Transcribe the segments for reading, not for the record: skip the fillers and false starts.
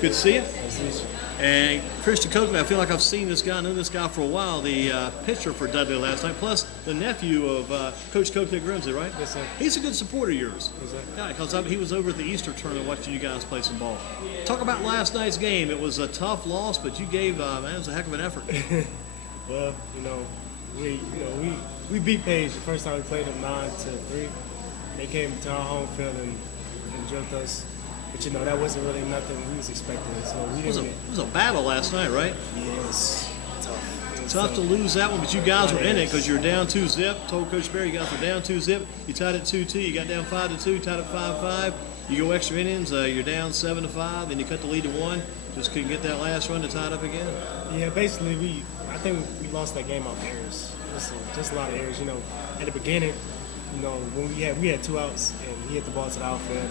Good to see you. Nice to meet you. And Christian Coakley, I feel like I've seen this guy, known this guy for a while, the pitcher for Dudley last night, plus the nephew of Coach Coakley Grimsley, right? Yes, sir. He's a good supporter of yours. Yes, sir. Yeah, because he was over at the Easter tournament watching you guys play some ball. Talk about last night's game. It was a tough loss, but you gave, man, it was a heck of an effort. Well, we beat Page the first time we played them 9-3. They came to our home field and jumped us. But that wasn't really nothing we was expecting. So we didn't. It was a battle last night, right? Yes, tough. Tough to lose that one, but you guys were in it because you're down 2-zip. Told Coach Barry you guys were down 2-zip. You tied it 2-2. You got down 5-2. Tied it 5-5. You go extra innings. You're down 7-5. Then you cut the lead to 1. Just couldn't get that last run to tie it up again. Yeah, basically I think we lost that game off errors. Just a lot of errors. At the beginning, when we had 2 outs and he hit the ball to the outfield.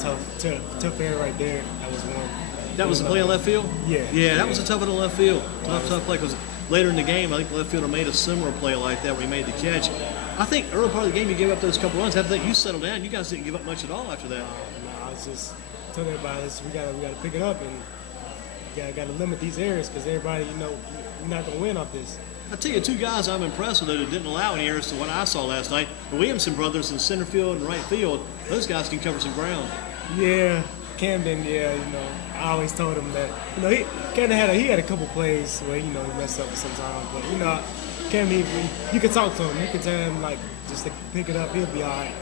Tough error right there. That was one. That was the play in left field? Yeah. That was a tough one in left field. Tough play because later in the game, I think the left fielder made a similar play like that when he made the catch. I think early part of the game you gave up those couple runs. After that, you settled down. You guys didn't give up much at all after that. No, I was just telling everybody we gotta pick it up and gotta limit these errors because everybody, we're not gonna win off this. I'll tell you, 2 guys I'm impressed with that didn't allow any errors to what I saw last night. The Williamson brothers in center field and right field, those guys can cover some ground. Yeah, Camden, I always told him that, Camden had a couple plays where, he messed up sometimes. But, Camden, you can talk to him. You can tell him, just to pick it up, he'll be all right.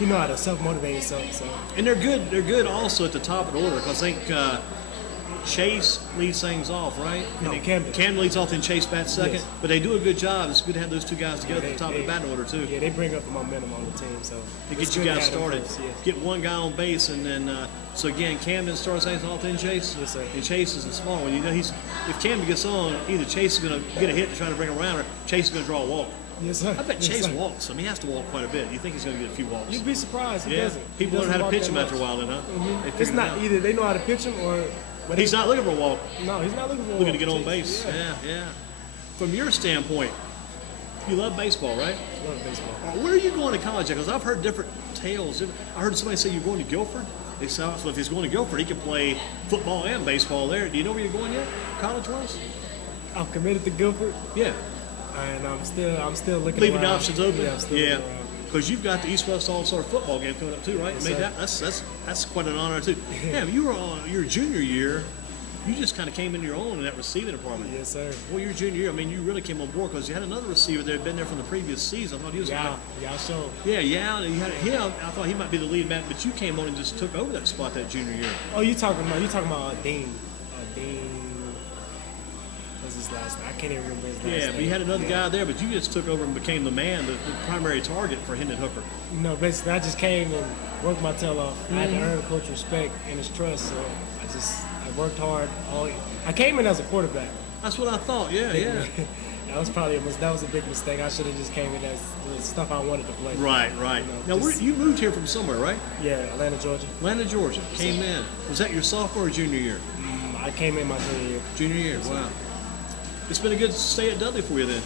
He know how to self-motivate himself. So. And they're good also at the top of the order because I think Chase leads things off, right? No, Camden. Camden leads off, then Chase bats second. Yes. But they do a good job. It's good to have those 2 guys together at the top of the batting order, too. Yeah, they bring up the momentum on the team. So to get you guys started. Get 1 guy on base, and then, so again, Camden starts things off, then Chase. Yes, sir. And Chase is a small one. If Camden gets on, either Chase is going to get a hit and try to bring him around, or Chase is going to draw a walk. Yes, sir. I bet Chase walks. I mean, he has to walk quite a bit. You think he's going to get a few walks? You'd be surprised. He doesn't. People learn how to pitch him after a while, then, huh? Mm-hmm. It's not either they know how to pitch him or. But he's not looking for a walk. No, he's not looking for a walk. Looking to get on base. Yeah. From your standpoint, you love baseball, right? I love baseball. Where are you going to college? Because I've heard different tales. I heard somebody say you're going to Guilford. They said, so if he's going to Guilford, he can play football and baseball there. Do you know where you're going yet? College-wise? I'm committed to Guilford. Yeah. And I'm still looking leaving around. the options open. Yeah, I'm still looking around. Because you've got the East-West All-Star football game coming up too, right? Yes, That's quite an honor too. Yeah, you were on your junior year. You just kind of came into your own in that receiving department. Yes, sir. Well, your junior year, I mean, you really came on board because you had another receiver that had been there from the previous season. I thought he was sure. Yeah, and you had him. I thought he might be the lead man, but you came on and just took over that spot that junior year. Oh, you talking about Dean? Dean. What's his last name? I can't even remember his last name. Yeah, but you had another guy there, but you just took over and became the man, the primary target for Hendon Hooker. Basically, I just came and worked my tail off. Mm-hmm. I had to earn coach respect and his trust, so I worked hard. I came in as a quarterback. That's what I thought. Yeah. That was a big mistake. I should have just came in as the stuff I wanted to play. Right. Now, you moved here from somewhere, right? Yeah, Atlanta, Georgia. Atlanta, Georgia. Came in. Was that your sophomore or junior year? I came in my junior year. Junior year. Wow. It's been a good stay at Dudley for you then.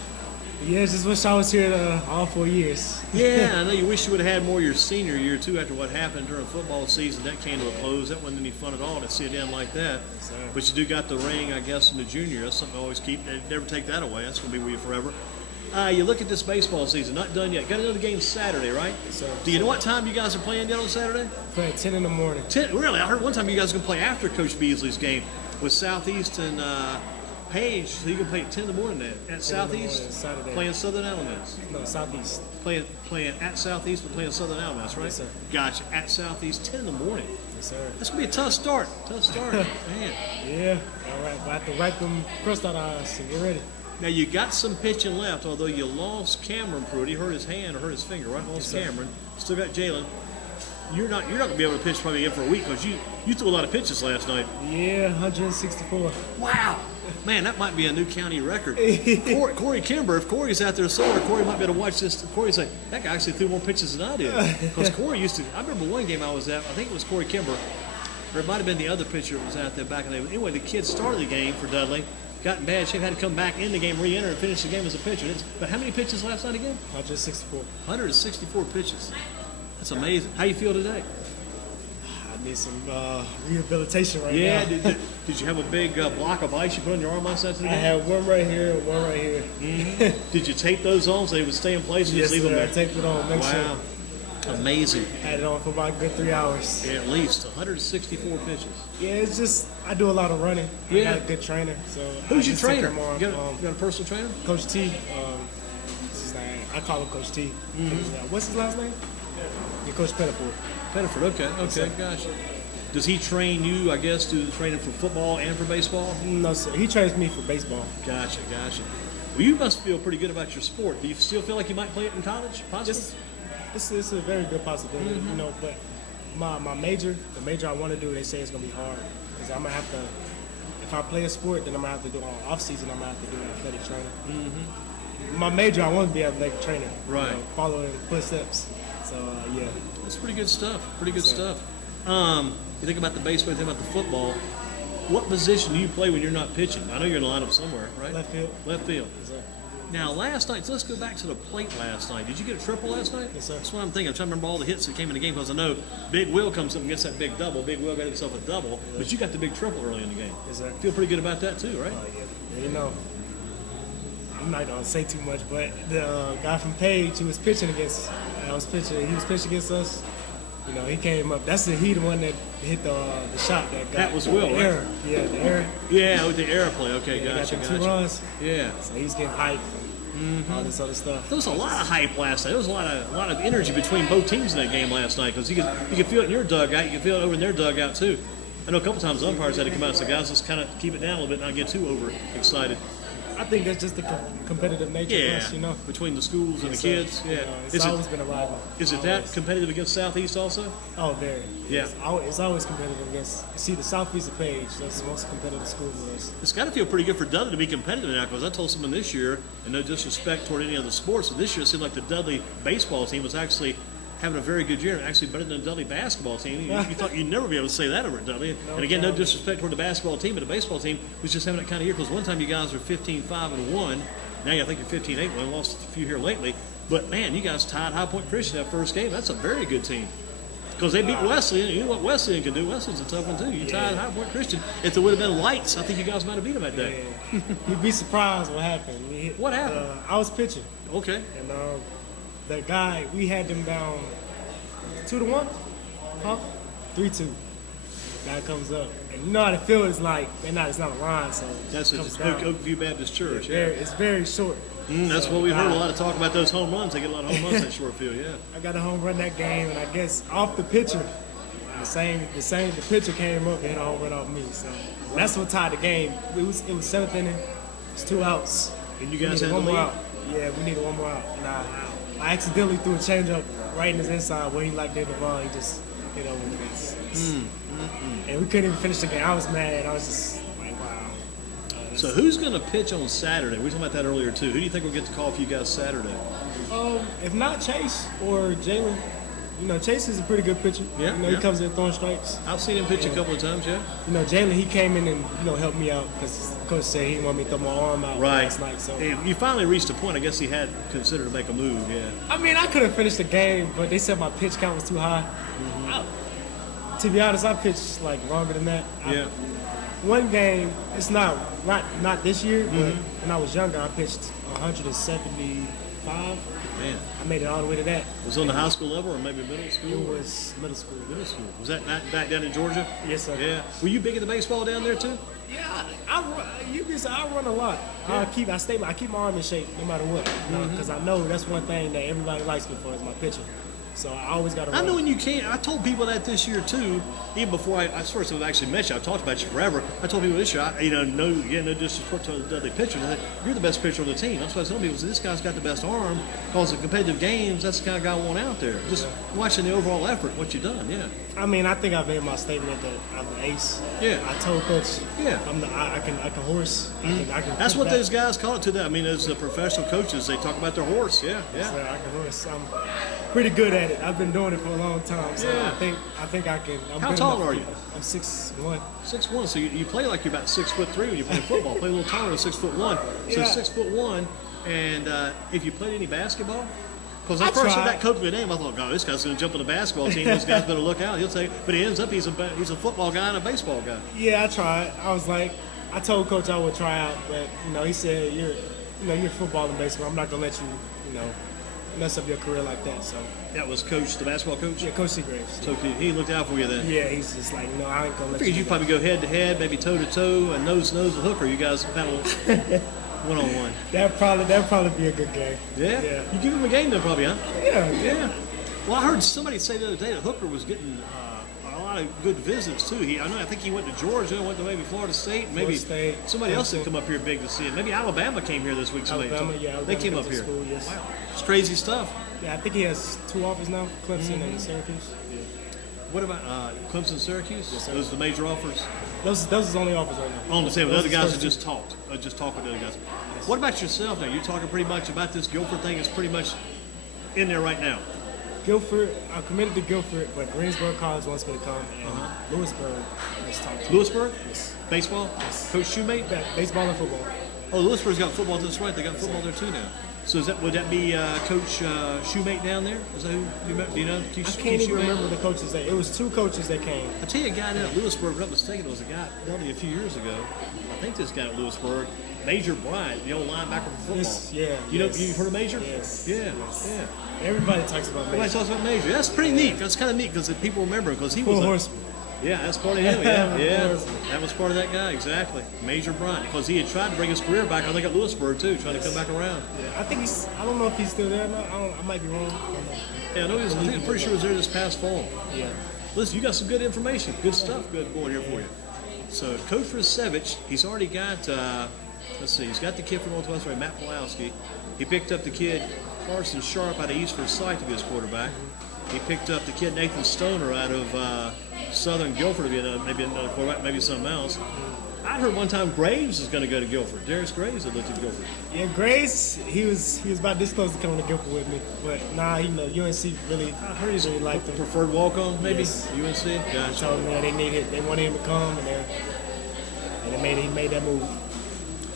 Yeah, just wish I was here all 4 years. Yeah, I know you wish you would have had more your senior year too after what happened during football season. That came to a close. That wasn't any fun at all to see it end like that. Yes, but you do got the ring, I guess, in the junior. That's something I always keep. They never take that away. That's going to be with you forever. You look at this baseball season, not done yet. Got another game Saturday, right? Yes, sir. Do you know what time you guys are playing yet on Saturday? Play at 10 in the morning. 10? Really? I heard one time you guys are going to play after Coach Beasley's game with Southeast and Page, so you can play at 10 in the morning at Southeast, Saturday. Playing Southern Elements. No, Southeast. Playing at Southeast, but playing Southern Elements, right? Yes, sir. Gotcha. At Southeast, 10 in the morning. Yes, sir. That's going to be a tough start. Man. Yeah. All right. I have to wipe them crust out of us and get ready. Now, you got some pitching left, although you lost Cameron Pruitt. He hurt his hand or hurt his finger, right? Lost Cameron. Still got Jalen. You're not going to be able to pitch probably again for a week because you threw a lot of pitches last night. Yeah, 164. Wow. Man, that might be a new county record. Corey Kimber, if Corey's out there somewhere, Corey might be able to watch this. Corey's like, that guy actually threw more pitches than I did. Because Corey used to, I remember one game I was at, I think it was Corey Kimber, or it might have been the other pitcher that was out there back in the day. Anyway, the kid started the game for Dudley, got in bad shape, had to come back in the game, re-enter, and finish the game as a pitcher. But how many pitches last night again? 164. 164 pitches. That's amazing. How you feel today? Need some rehabilitation right Yeah. now. Did you have a big block of ice you put on your arm last night today? I have one right here and one right here. Did you tape those on so they would stay in place? Or Yes, just leave sir. them I there? taped it on. Make Wow. sure. Amazing. Had it on for about a good 3 hours. Yeah, at least 164 pitches. Yeah, it's just I do a lot of running. Yeah. I got a good trainer. So Who's I your just take trainer? him on. You got a personal trainer? Coach T. What's his name? I call him Coach T. What's his last name? Yeah, Coach Pettiford. Pettiford, okay, gotcha. Does he train you, I guess, do the training for football and for baseball? No, sir. He trains me for baseball. Gotcha. Well, you must feel pretty good about your sport. Do you still feel like you might play it in college, possibly? It's a very good possibility, you know. But my major, the major I want to do, they say it's gonna be hard because I'm gonna have to. If I play a sport, then I'm gonna have to do it on off season. I'm gonna have to do athletic training. My major, I want to be an athletic trainer. Right. You know, following footsteps. So yeah. That's pretty good stuff. You think about the baseball, you think about the football. What position do you play when you're not pitching? I know you're in the lineup somewhere, right? Left field. Left field. Yes, sir. Now, last night, so let's go back to the plate last night. Did you get a triple last night? Yes, sir. That's what I'm thinking. I'm trying to remember all the hits that came in the game because I know Big Will comes up and gets that big double. Big Will got himself a double, but you got the big triple early in the game. Yes, sir. Feel pretty good about that too, right? Oh yeah. You know, I'm not gonna say too much, but the guy from Page who was pitching against, he was pitching against us. You know, he came up. He the one that hit the shot that got That was Will, the right? error. Yeah, the error. Yeah, with the air play. Okay, Yeah, gotcha, he got the 2 runs. Yeah. So he's getting hyped. All this other stuff. There was a lot of hype last night. There was a lot of energy between both teams in that game last night because you could feel it in your dugout. You could feel it over in their dugout too. I know a couple times the umpires had to come out and say, guys, let's kind of keep it down a little bit, not get too overexcited. I think that's just the competitive nature of us, you know. Between the schools and the kids. Yeah. It's always been a rival. Is it that competitive against Southeast also? Oh, very. Yeah. It's always competitive against. See, the Southeast of Page, that's the most competitive school for us. It's got to feel pretty good for Dudley to be competitive now because I told someone this year, and no disrespect toward any other sports, but this year it seemed like the Dudley baseball team was actually having a very good year, and actually better than the Dudley basketball team. You thought you'd never be able to say that over at Dudley. And again, no disrespect toward the basketball team, but the baseball team was just having that kind of year because one time you guys were 15-5-1. Now I think you're 15-8. Lost a few here lately. But man, you guys tied High Point Christian that first game. That's a very good team. Because they beat Wesleyan. You know what Wesleyan can do. Wesleyan's a tough one too. You tied High Point Christian. If there would have been lights, I think you guys might have beat them that day. Yeah. You'd be surprised what happened. What happened? I was pitching. Okay. And the guy, we had them down 2-1, huh? 3-2. Guy comes up, and you know how the field is like. It's not a line, so That's it at comes down. Oakview Baptist Church. It's very short. That's So, what we heard a lot of talk about those home runs. They get a lot of home runs in that short field. Yeah. I got a home run that game, and I guess off the pitcher, the pitcher came up and hit a home run off me. So that's what tied the game. It was 7th inning. It's 2 outs. And you guys We had needed the one more lead. out. Yeah, we needed one more out. And I accidentally threw a changeup right in his inside where he did the ball. He just hit over the fence. And we couldn't even finish the game. I was mad. I was just like, wow. So who's going to pitch on Saturday? We were talking about that earlier too. Who do you think will get the call for you guys Saturday? If not Chase or Jalen, you know, Chase is a pretty good pitcher. Yeah, You know, yeah. he comes in throwing strikes. I've seen him pitch a couple of times. Yeah. You know, Jalen, he came in and, you know, helped me out because coach said he didn't want me to throw my arm out last night. So And you finally reached a point. I guess he had considered to make a move. Yeah. I mean, I could have finished the game, but they said my pitch count was too high. To be honest, I pitched like longer than that. Yeah. One game, it's not this year, but when I was younger, I pitched 175. Man, I made it all the way to that. was it on the high school level or maybe middle It school? was middle school. Middle school. Was that back down in Georgia? Yes, sir. Yeah. Were you big into baseball down there too? Yeah, I run a lot. I keep my arm in shape no matter what, because I know that's one thing that everybody likes me for is my pitching. So I always got to run. I know when you can't. I told people that this year too. Even before I first actually met you, I talked about you forever. I told people this year, no disrespect to the other pitchers. I said, you're the best pitcher on the team. That's why I told people, this guy's got the best arm. Because in competitive games, that's the kind of guy I want out there. Just watching the overall effort, what you've done. Yeah. I mean, I think I've made my statement that I'm the ace. Yeah. I told coach. Yeah. I can horse. I can That's put what that. those guys call it to them. I mean, as the professional coaches, they talk about their horse. Yeah. Yeah. So I can horse. I'm pretty good at it. I've been doing it for a long time. So Yeah. I think I can. I'm How good tall enough are to- you? I'm 6'1". 6'1", so you play like you're about 6'3" when you play football. Play a little taller than 6'1". So Yeah. 6'1", and if you played any basketball, Because I first heard that Coakley name, I thought, God, this guy's going to jump on the basketball team. This guy's better look out. He'll take. But he ends up he's a football guy and a baseball guy. Yeah, I tried. I was like, I told Coach I would try out, but he said you're football and baseball. I'm not gonna let you mess up your career like that. So that was Coach, the basketball coach. Yeah, Coach Seagraves. So he looked out for you then. Yeah, he's just like, I ain't gonna let you. You probably go head to head, maybe toe to toe, and nose to nose with Hooker. You guys battle one on one. That'd probably be a good game. Yeah. Yeah. You give him a game though, probably, huh? Yeah. Well, I heard somebody say the other day that Hooker was getting a lot of good visits too. I think he went to Georgia, went to maybe Florida State, maybe somebody else had come up here big to see it. Maybe Alabama came here this week. Alabama they came up here. School, yes. Wow, it's crazy stuff. Yeah, I think he has 2 offers now, Clemson and Syracuse. Yeah. What about Clemson, Syracuse? Yes, those are the major offers. Those are his only offers right now. On the same, the other guys have just talked. Just talk with the other guys. Yes. What about yourself now? You're talking pretty much about this Guilford thing. It's pretty much in there right now. Guilford, I'm committed to Guilford, but Greensboro College wants me to come, and Lewisburg has talked to me. Lewisburg? Yes. Baseball? Yes. Coach Shoemate? Baseball and football. Oh, Lewisburg's got football. That's right. They got football there too now. So would that be Coach Shoemate down there? Is that who you met? Do you know? I can't even remember the coaches. It was 2 coaches that came. I tell you, a guy down at Lewisburg, if I'm not mistaken, there was a guy Dudley a few years ago. I think this guy at Lewisburg, Major Bryant, the old linebacker from football. You've heard of Major? Yes. Yeah. Everybody talks about Major. Everybody talks about Major. That's pretty neat. That's kind of neat because people remember him because he was horseman. Yeah, that's part of him. Yeah. That was part of that guy, exactly. Major Bryant, because he had tried to bring his career back, I think, at Lewisburg, too, trying to come back around. Yeah, I don't know if he's still there. I might be wrong. Yeah, I think I'm pretty sure he was there this past fall. Yeah. Listen, you got some good information, good stuff good going here for you. So, Coach Rasevich, he's already got, he's got the kid from Northwest, Matt Pulowski. He picked up the kid, Carson Sharp, out of East Forsyth to be his quarterback. He picked up the kid Nathan Stoner out of Southern Guilford to be maybe another quarterback, maybe something else. I heard one time Graves is going to go to Guilford. Darius Graves had looked at Guilford. Yeah, Graves, he was about this close to coming to Guilford with me, but UNC really, I heard he's really liked him. Preferred walk-on, maybe. Yes. UNC. Gotcha. They told me they wanted him to come, and he made that move.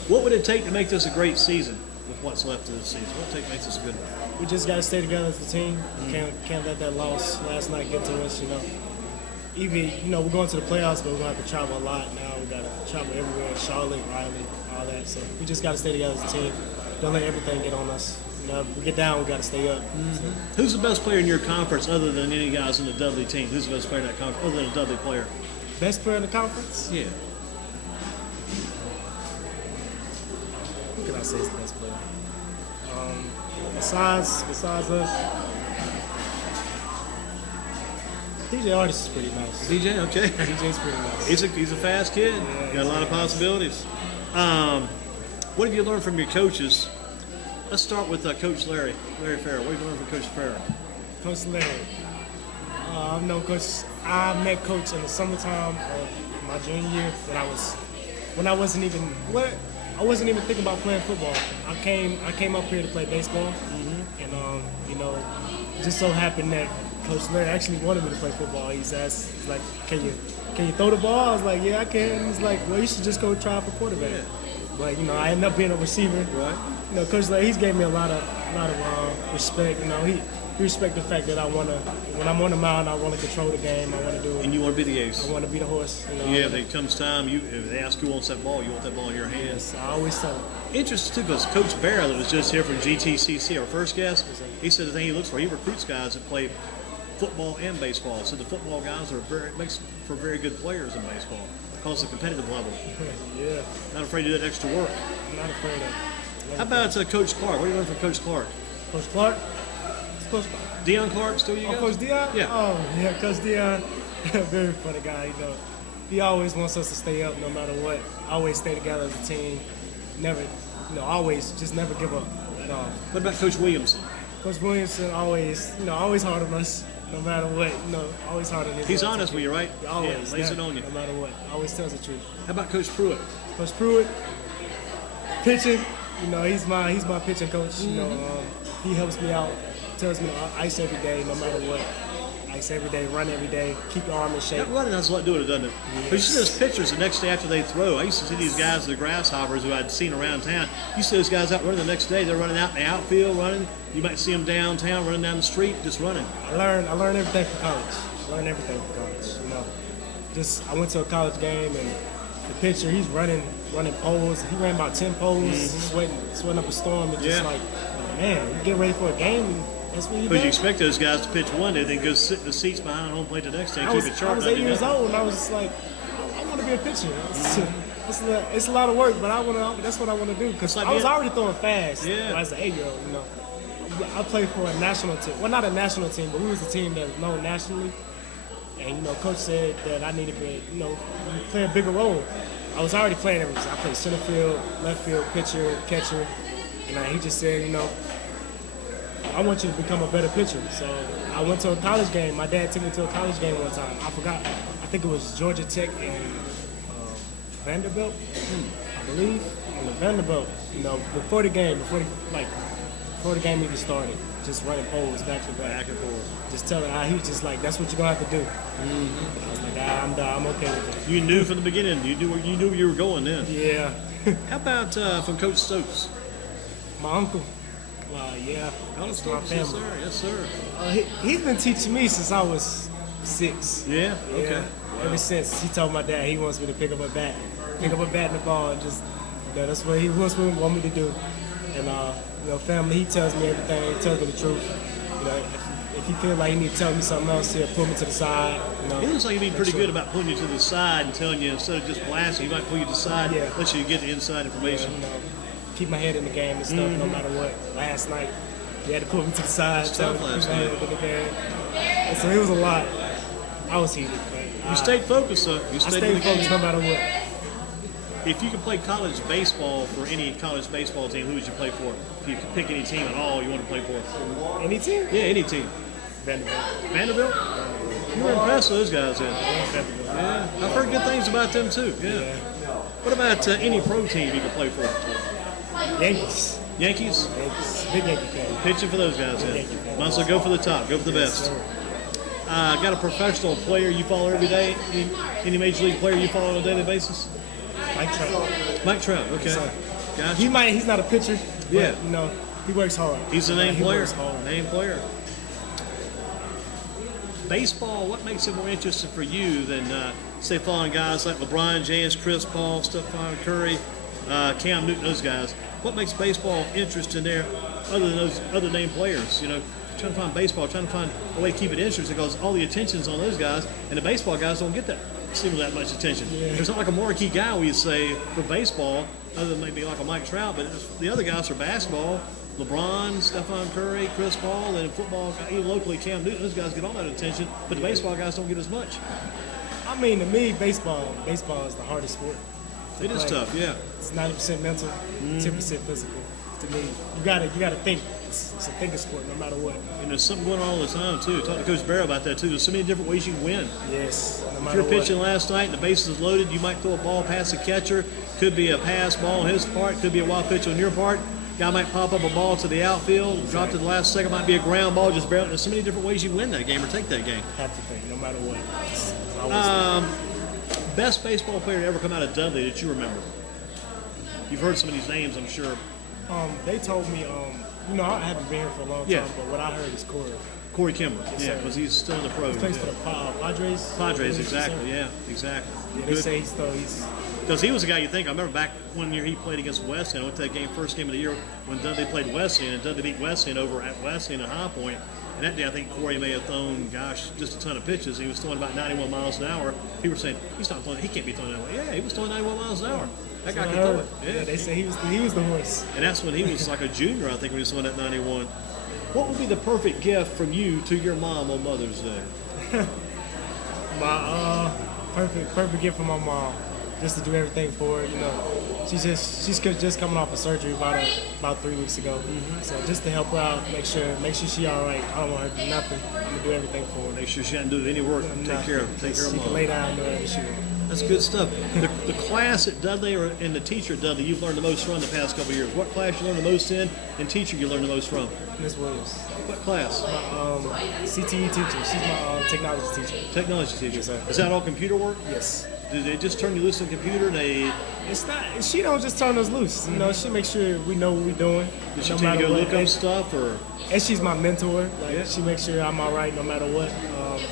What would it take to make this a great season with what's left of the season? What would it take to make this a good one? We just got to stay together as a team. Can't let that loss last night get to us. Even we're going to the playoffs, but we're going to have to travel a lot now. We got to travel everywhere, Charlotte, Raleigh, all that. So we just got to stay together as a team. Don't let everything get on us. If we get down, we got to stay up. So. Who's the best player in your conference other than any guys in the Dudley team? Who's the best player in that conference other than a Dudley player? Best player in the conference? Yeah. Who can I say is the best player? Besides us, DJ Artist is pretty nice. DJ, okay. DJ's pretty nice. He's a fast kid. Yeah, got a lot of possibilities. What have you learned from your coaches? Let's start with Coach Larry Farrell. What have you learned from Coach Farrell? Coach Larry. I've known Coach. I met Coach in the summertime of my junior year when I wasn't even thinking about playing football. I came up here to play baseball, and just so happened that Coach Larry actually wanted me to play football. He's like, can you throw the ball? I was like, yeah, I can. He's like, well, you should just go try for quarterback. Yeah. But I ended up being a receiver. Right. Coach Larry, he's gave me a lot of respect. He respect the fact that when I'm on the mound, I want to control the game. I want to do it. And you want to be the ace. I want to be the horse. Yeah, if it comes time, if they ask who wants that ball, you want that ball in your hands. Yes, I always tell them. Interesting, too, because Coach Barrow, that was just here from GTCC, our first guest, he said the thing he looks for, he recruits guys that play football and baseball. So the football guys makes for very good players in baseball because of the competitive level. Yeah. Not afraid to do that extra work. I'm not afraid of it. How about Coach Clark? What do you learn from Coach Clark? Coach Clark? Coach Deion Clark, still you guys? Coach Deion? Yeah. Oh, yeah, Coach Deion, very funny guy, He always wants us to stay up no matter what. Always stay together as a team. Never, always, just never give up at all. What about Coach Williamson? Coach Williamson always hard on us, no matter what. Always hard on his. He's honest with you, right? Always. Yeah, lays it on you. No matter what. Always tells the truth. How about Coach Pruitt? Coach Pruitt, pitching, he's my pitching coach. He helps me out, tells me to ice every day, no matter what. ice every day, run every day, keep your arm in shape. That running has a lot to do with it, doesn't it? But you see those pictures the next day after they throw. I used to see these guys, the grasshoppers who I'd seen around town. You see those guys out running the next day. They're running out in the outfield, running. You might see them downtown, running down the street, just running. I learned everything from college. I learned everything from college. You know, I went to a college game and the pitcher, he's running poles. He ran about 10 poles, sweating up a storm, and just like, man, you get ready for a game. And that's what you do. But you expect those guys to pitch one day, then go sit in the seats behind home plate the next day and keep it sharp. I was 8 years old, and I was just like, I want to be a pitcher. It's a lot of work, but that's what I want to do. Because I was already throwing fast as an 8-year-old, you know. I played for a national team. Well, not a national team, but we was a team that was known nationally. And, you know, coach said that I needed to, you know, play a bigger role. I was already playing everything. I played center field, left field, pitcher, catcher. And he just said, you know, I want you to become a better pitcher. So I went to a college game. My dad took me to a college game one time. I forgot. I think it was Georgia Tech and Vanderbilt, I believe. And Vanderbilt, you know, before the game even started, just running poles back to back. Back and forth. Just telling he was just like, that's what you're going to have to do. I was like, I'm okay with it. You knew from the beginning. You knew where you were going then. Yeah. How about from Coach Stokes? My uncle. Yeah. Coach That's my Stokes, family. yes, sir. He's been teaching me since I was 6. Yeah? Okay. Yeah. Ever since he told my dad he wants me to pick up a bat and the ball, and just, you know, that's what he wants me to do. And you know, family, he tells me everything. He tells me the truth. You know, if he feel like he need to tell me something else, he'll pull me to the side. You know, He looks like he'd be pretty good about pulling you to the side and telling you, instead of just blasting, he might pull you to the side, let you get the inside information. You know, keep my head in the game and stuff, no matter what. Last night, he had to pull me to the side, tell me to keep my head in the game. And so it was a lot. I was heated, but You stayed focused, though. You I stayed focused no matter what. If you could play college baseball for any college baseball team, who would you play for? If you could pick any team at all you want to play for? Any team? Yeah, any team. Vanderbilt. Vanderbilt? You were impressed with those guys then. Vanderbilt. Yeah, I've heard good things about them too. Yeah. What about any pro team you could play for? Yankees. Yankees? Yankees. Big Yankee fan. Pitching for those guys then. Might as well go for the top, go for the best. Sir. Got a professional player you follow every day? Any major league player you follow on a daily basis? Mike Trout. Mike Trout, okay. Sir. Gotcha. He's not a pitcher. Yeah. But, you know, he works hard. He's a name He player. works hard. Name player. Baseball, what makes it more interesting for you than, say, following guys like LeBron James, Chris Paul, Stephon Curry, Cam Newton, those guys? What makes baseball interesting there other than those other name players? You know, trying to find a way to keep it interesting because all the attention's on those guys, and the baseball guys don't get that much attention. Yeah. There's not like a marquee guy, we say, for baseball, other than maybe like a Mike Trout, but the other guys for basketball, LeBron, Stephon Curry, Chris Paul, and in football, even locally, Cam Newton, those guys get all that attention, but the baseball guys don't get as much. I mean, to me, baseball is the hardest sport. It is tough, yeah. It's 90% mental, 10% physical. To me, you gotta think. It's a thinking sport, no matter what. And there's something going on all the time, too. Talk to Coach Barrow about that, too. There's so many different ways you can win. Yes, no If matter you're what. pitching last night and the bases is loaded, you might throw a ball past the catcher. Could be a pass ball on his part. Could be a wild pitch on your part. Guy might pop up a ball to the outfield, drop to the last second. Might be a ground ball, just barely. There's so many different ways you win that game or take that game. Have to think, no matter what. It's always Best baseball player to ever come out of Dudley that you remember? You've heard some of these names, I'm sure. They told me, you know, I haven't been here for a long time, Yeah. but what I heard is Corey Kimber, Yes, yeah, sir. because he's still in the pros. He plays for the Padres. Padres, Yes, sir. exactly, yeah, exactly. Yeah, they say he's Because he was a guy you think. I remember back one year he played against Wesleyan. I went to that game, first game of the year when Dudley played Wesleyan, and Dudley beat Wesleyan over at Wesleyan at High Point. And that day I think Corey may have thrown, just a ton of pitches. He was throwing about 91 miles an hour. People were saying, he can't be throwing that way. Yeah, he was throwing 91 miles an hour. That guy can throw it. Yeah, they say he was the horse. And that's when he was like a junior, I think, when he was throwing that 91. What would be the perfect gift from you to your mom on Mother's Day? My perfect gift for my mom, just to do everything for her. You know, she's just coming off of surgery about 3 weeks ago. So just to help her out, make sure she all right. I don't want her to do nothing. I'm gonna do everything for her. Make sure she doesn't do any work. Take care of She mom. can lay down and do whatever she wants. That's good stuff. The class at Dudley and the teacher at Dudley you've learned the most from the past couple of years. What class you learned the most in, and teacher you learned the most from? Miss Williams. What class? CTE teacher. She's my technology teacher. Technology teacher. Yes, sir. Is that all computer work? Yes. Do they just turn you loose on the computer? It's not. She don't just turn us loose. You know, she makes sure we know what we're doing. Does she tell you to go look up stuff or? And she's my mentor. Like Yeah. she makes sure I'm all right no matter what.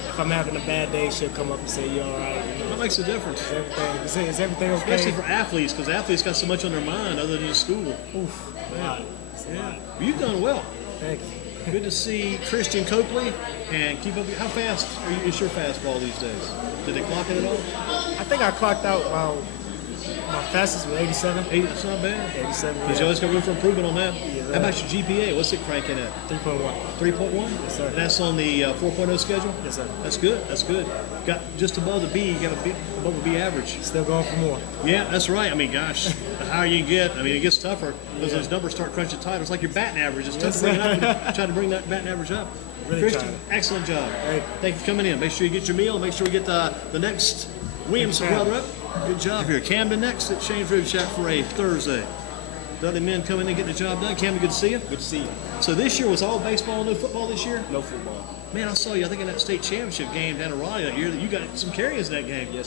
If I'm having a bad day, she'll come up and say, "You all right?" You know, That makes a difference. is everything okay? Especially for athletes, because athletes got so much on their mind other than school. Oof. Man. It's a Yeah. lot. You've done well. Thank you. Good to see Christian Copley and keep up. How fast is your fastball these days? Did they clock it at all? I think I clocked out about my fastest was 87. That's not bad. 87. Because you always got room for improvement on that. sir. How about your GPA? What's it cranking at? 3.1. 3.1? Yes, sir. And that's on the 4.0 schedule? Yes, sir. That's good. That's good. Got just above the B. You got a B, above the B average. Still going for more. Yeah, that's right. I mean, gosh, the higher you get, I mean, it gets tougher because those numbers start crunching tight. It's like your batting average. It's tough to bring it up. Try to bring that batting average up. Really Christian, trying. excellent job. Hey. Thank you for coming in. Make sure you get your meal. Make sure we get the next Williamson brother up. Good job here. Camden next at Shane's Rib Shack for a Thursday. Dudley men coming in and getting the job done. Camden, good to see you. Good to see you. So this year was all baseball, no football this year? No football. Man, I saw you, I think, in that state championship game down in Raleigh that year that you got some carries in that game. Yes,